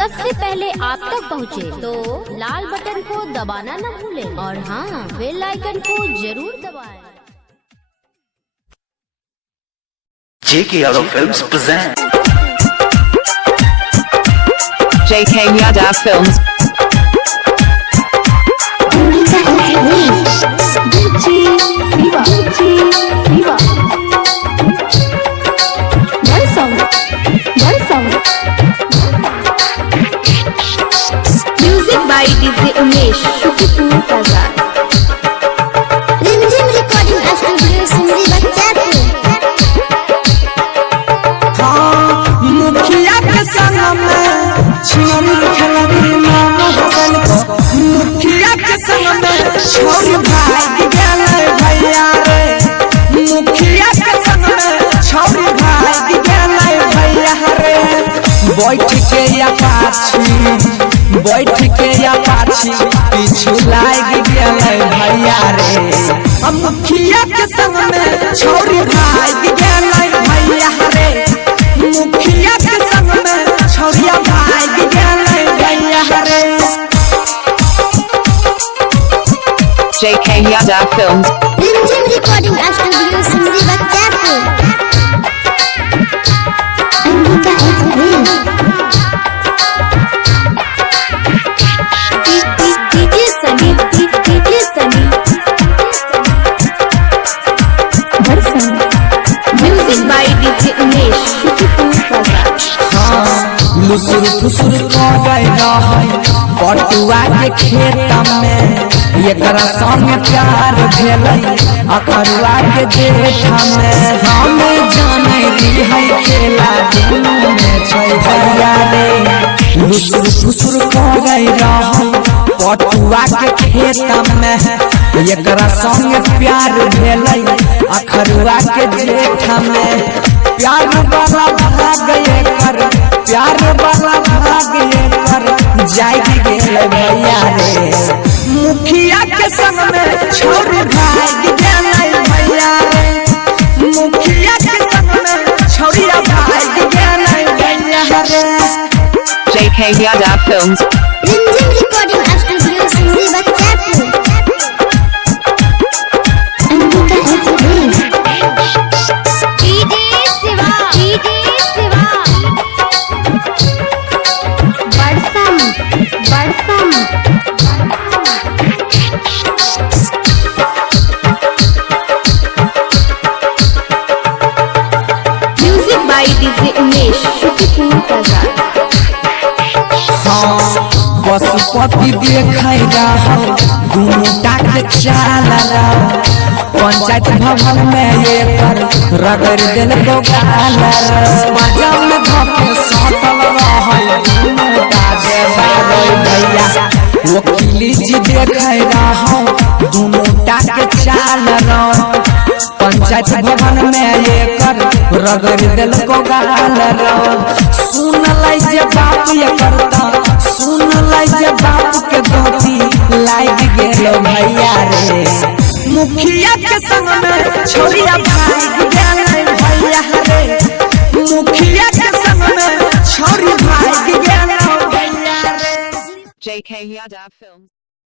सबसे पहले आप तक पहुँचे तो लाल बटन को दबाना न भूलें और हाँ, बेल आइकन को जरूर दबाएं। JK Yadav Films present JK Yadav Films. Music by DJ Umesh, Shukipur Bazaar. Rimjhim recording studio Simri Bakhtiyarpur. मुखिया के संग में छिनरी खेलरी नाम हसन को मुखिया के संग में छोरी भाई गेले भैया रे मुखिया के संग में छोरी भाई गेले भैया रे बैठ के या पाछी पीछू लाग गेले भैया रे मुखिया के संग में छोरी भाई गेले भैया रे मुखिया के संग में छोरिया भाई गेले भैया रे। JK Yadav Films. Rimjhim recording studio Simri Bakhtiyarpur. Ambika HD DJ Sunny, DJ Sunny. Music by DJ Umesh, Shukipur Bazaar. लुसुर फुसुर कर रहे पटुआ के खेत में एकरा संग प्यार भेलै अखरुआ के जेठ में हम जाने रही खेला दुनू में छै भैया रे लुसुर फुसुर कर रहे पटुआ के खेत में एकरा संग प्यार भेलै अखरुआ के जेठ में प्यार वाला भाग एकर प्यार वाला भाग एकर जाई गेल भैया रे मुखिया के संग में छोरी भाग गेल भैया रे मुखिया के संग में छोरिया भाग गेल भैया रे। JK Yadav Films. Rimjhim recording studio Simri Bakhtiyarpur. Ambika HD DJ Siva, DJ Siva. Barsam. Music by DJ Umesh, Shukipur Bazaar. Pashupati देखै रहल दुनू टाक चाल पंचायत भवन में एकर रगड़ दिल गाल बाजा में धके सटल रहल दुनू टाके बारै भैया वकीली जी देखै रहल दुनू टाक चाल पंचायत भवन में एकर रगड़ दिल गाल सुन लै जे बाप एकर सुन लै जे बाप के धोती लाग गेलो भैया रे मुखिया के संग में छोरिया भाग गेलै भैया रे मुखिया के संग में छोरी भाग गेलो भैया रे। JK Yadav Films.